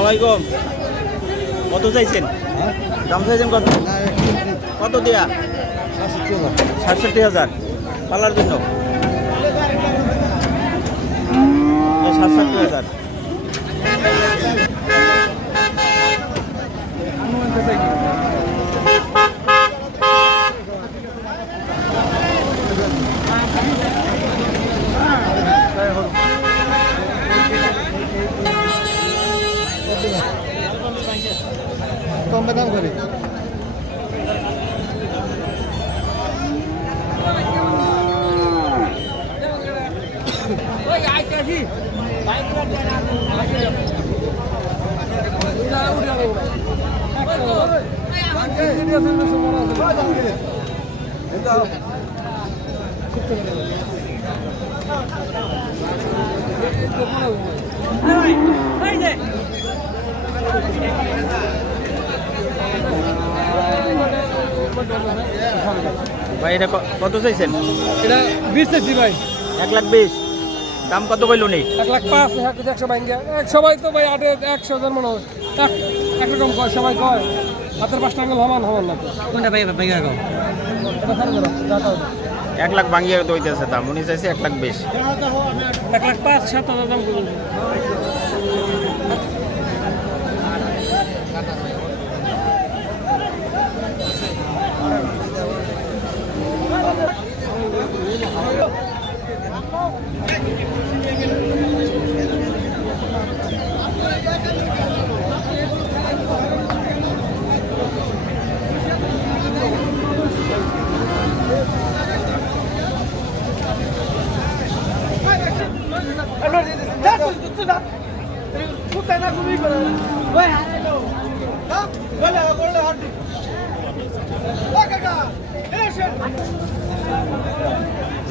আলাইকুম। কত চাইছেন? দাম চাইছেন কত? কত দিয়া? সাতষট্টি হাজার। পালার জন্য? সাতষট্টি হাজার কম দাম করে ভাই এটা কত চাইছেন? এটা বিশ চাইছি ভাই। এক লাখ বিশ। দাম কত কইল নি? এক লাখ পাঁচ এক একশো এক সবাই তো ভাই আটে একশো জন মনে হয় এক একরকম কয় সবাই কয়। হাতের পাঁচটা আঙ্গুল সমান সমান না কোনটা ভাই ভাই দেবো, এক লাখ ভাঙিয়ে দইতেছে দাম উনি চাইছে এক লাখ বেশ। এক লাখ পাঁচ সাত হাজার দাম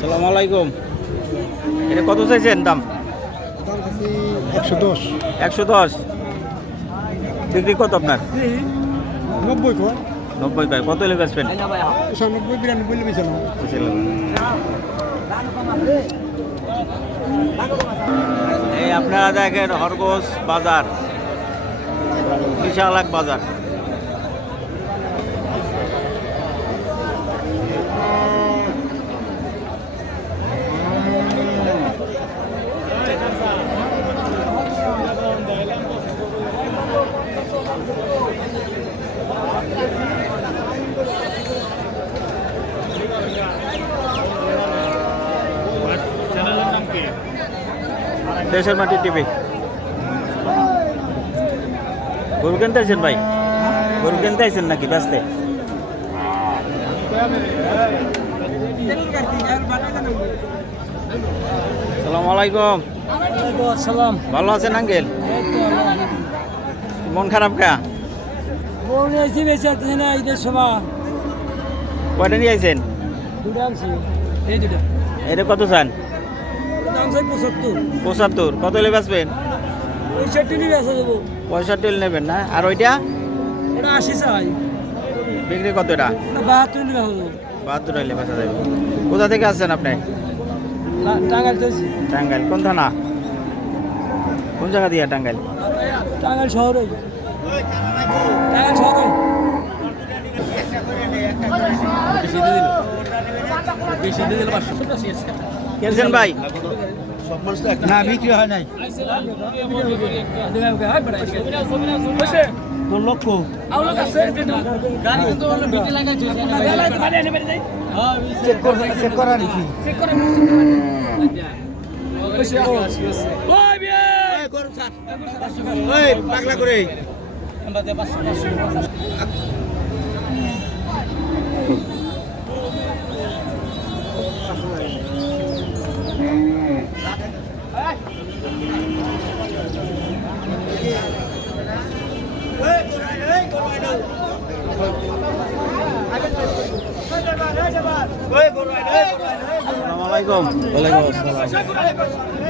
সালাম আলাইকুম। এটা কত চাইছেন দাম? একশো দশ। একশো দশ। বিক্রি কত আপনার? নব্বই কয় নব্বই পায় কত লেগে আসবেন নব্বই বিরানব্বই এই আপনারা দেখেন হরগোস বাজার। বিশাল এক বাজার। দেশের মাটি টিভি। গরু কিনতে আছেন ভাই? গরু কিনতে আছেন নাকি ব্যস্তে? সালাম আলাইকুম। সালাম ভালো আছেন আঙ্কেল? মন খারাপ কা? কয়টা নিয়ে এটা কত চান? পঁচাত্তর। পঁচাত্তর। কত হলে বেচবেন? পঁয়ষট্টি নেবেন না? আর ওইটা? ওটা আশি চাই। বিক্রি কত এটা? বাহাত্তর বাহাত্তর হলে বেচা যাবে। কোথা থেকে আসছেন আপনি? টাঙ্গাইল টাঙ্গাইল। কোন থানা? কোন জায়গা দিয়া টাঙ্গাইল? টাঙ্গাইল শহরে। টাঙ্গাইল শহরে। বেশি দিয়ে দিল পাঁচশো না বিক্রি হয় নাই। লাগাইছে চেক করা চেক করা পাগলা করে।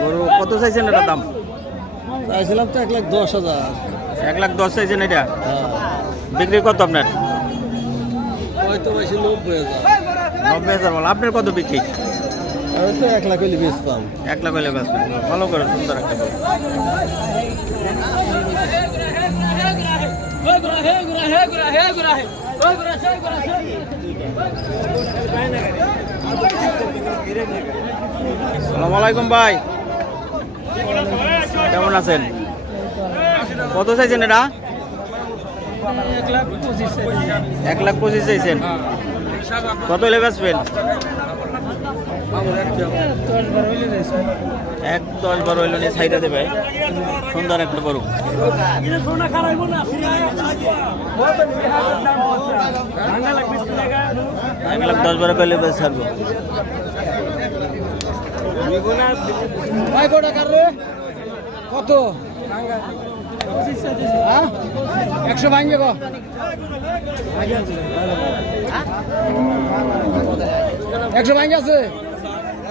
গরু কত চাইছেন এটা দাম? চাইছিলাম তো এক লাখ দশ হাজার। এক লাখ দশ চাইছেন এটা? বিক্রি কত আপনার? নব্বই হাজার। নব্বই হাজার বল। আপনার কত বিক্রি? তো এক লাখ হইলে বেচতাম এক লাখ ভালো করে সুন্দর একটা সালাম আলাইকুম ভাই। কেমন আছেন? কত চাইছেন এটা? এক লাখ পঁচিশ চাইছেন। কত হলে বেচবেন এক দশ বারো হইল নিয়ে সাইডা দেবে। সুন্দর একটা গরু এক লাখ দশ বারো করলে বেশ ছাড়বো। ভাই, কটা কার রে? কত? হ্যাঁ?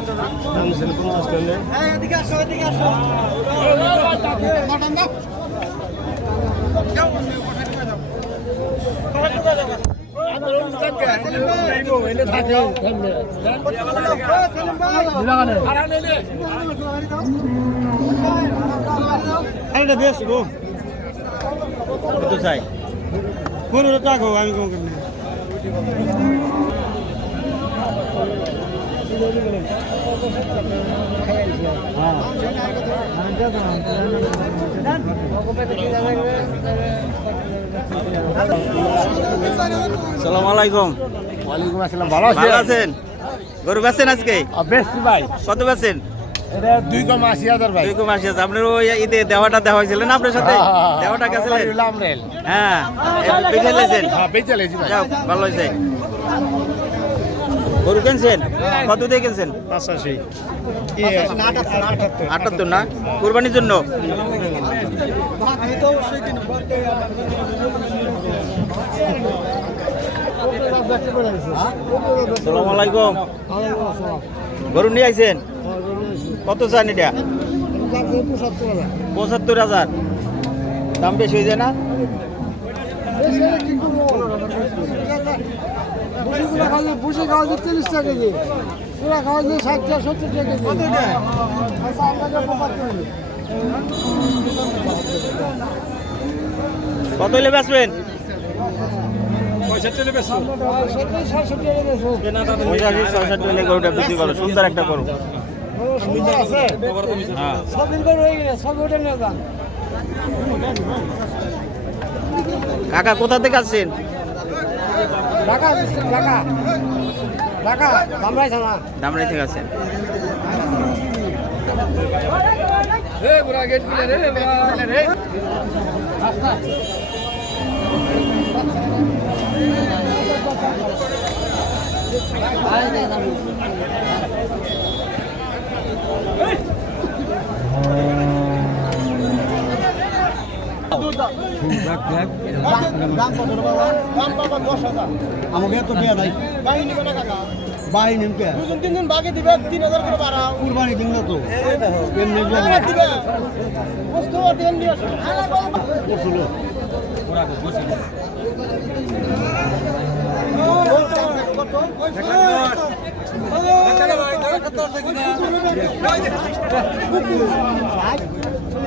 বরে বরে আসেন কত চাই টাকা আমি সালাম আলাইকুম ওয়ালাইকুম আসসালাম ভালো ভালো আছেন? গরু বেচছেন আজকে? বেশি ভাই। কত বেচছেন এটা দুই কম আশি হাজার ভাই। দুই কম আপনার ওই ঈদে দেওয়াটা দেওয়া হয়েছিল না আপনার সাথে? দেওয়াটা গেছিলেন? হ্যাঁ বেঁচে লেছেন হ্যাঁ বেঁচে লেছি ভালো হয়েছে। গরু কিনছেন? কত দিয়ে কিনছেন? পাঁচাশি। আটাত্তর না? কোরবানির জন্য? সালাম আলাইকুম। গরু নিয়ে আইছেন? কত চান এটা? পঁচাত্তর হাজার। দাম বেশি হয়ে যায় না? বুঝে খাওয়া যায় তিরিশ টাকা কেজি। পুরা খাওয়া যায় ষাট টাকা সত্তর টাকা কেজি। কত হলে সুন্দর একটা গরু। সুন্দর আছে। হ্যাঁ। সবিন করে হয়ে কাকা কোথা থেকে আসছেন? ঢাকা ঢাকা ঢাকা দামরাই থানা। দামরাই থেকে আসছেন। রে আমাকে তো দেয়া নাই। বাই নিন কে দুজন তিন দিন বাকি দিবে তিন হাজার করে বাড়াও কুরবানি দিন না তো। এমনি দিবে বস্তু দেন দিয়ে দেখছ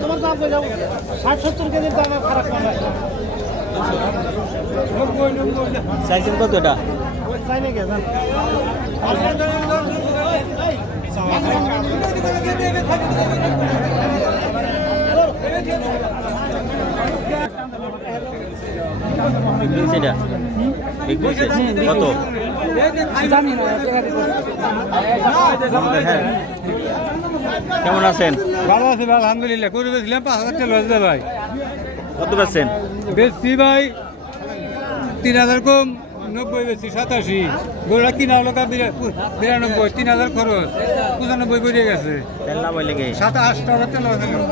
তোমার দাম কই যাও ষাট সত্তর কেজির দাম খারাপ কম চাইছেন কত এটা? কত? কেমন আছেন? ভালো আছে ভাই আলহামদুলিল্লাহ। করে বেছিলাম পাঁচ হাজার টাকা দেয় ভাই। কত পাচ্ছেন বেশি ভাই তিন হাজার কম। নব্বই বেশি সাতাশি। গোড়া কিনা হলো বিরানব্বই তিন হাজার খরচ। পঁচানব্বই বেরিয়ে গেছে। তেল না বলে গে সাত আটটা হাজার টাকা লস হলো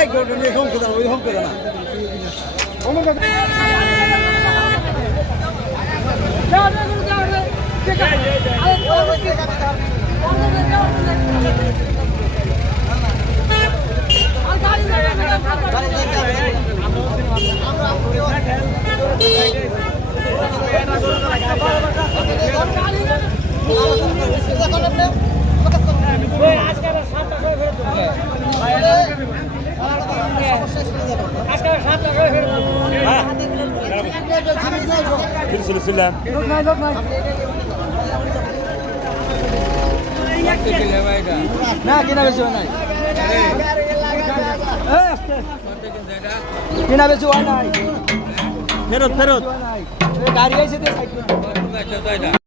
এই গোটা নিয়ে হোম করে ওই হোম করে না। না কিনা বেশি কিনা বেশি হয় নাই। ফেরত ফেরত। গাড়ি আইছে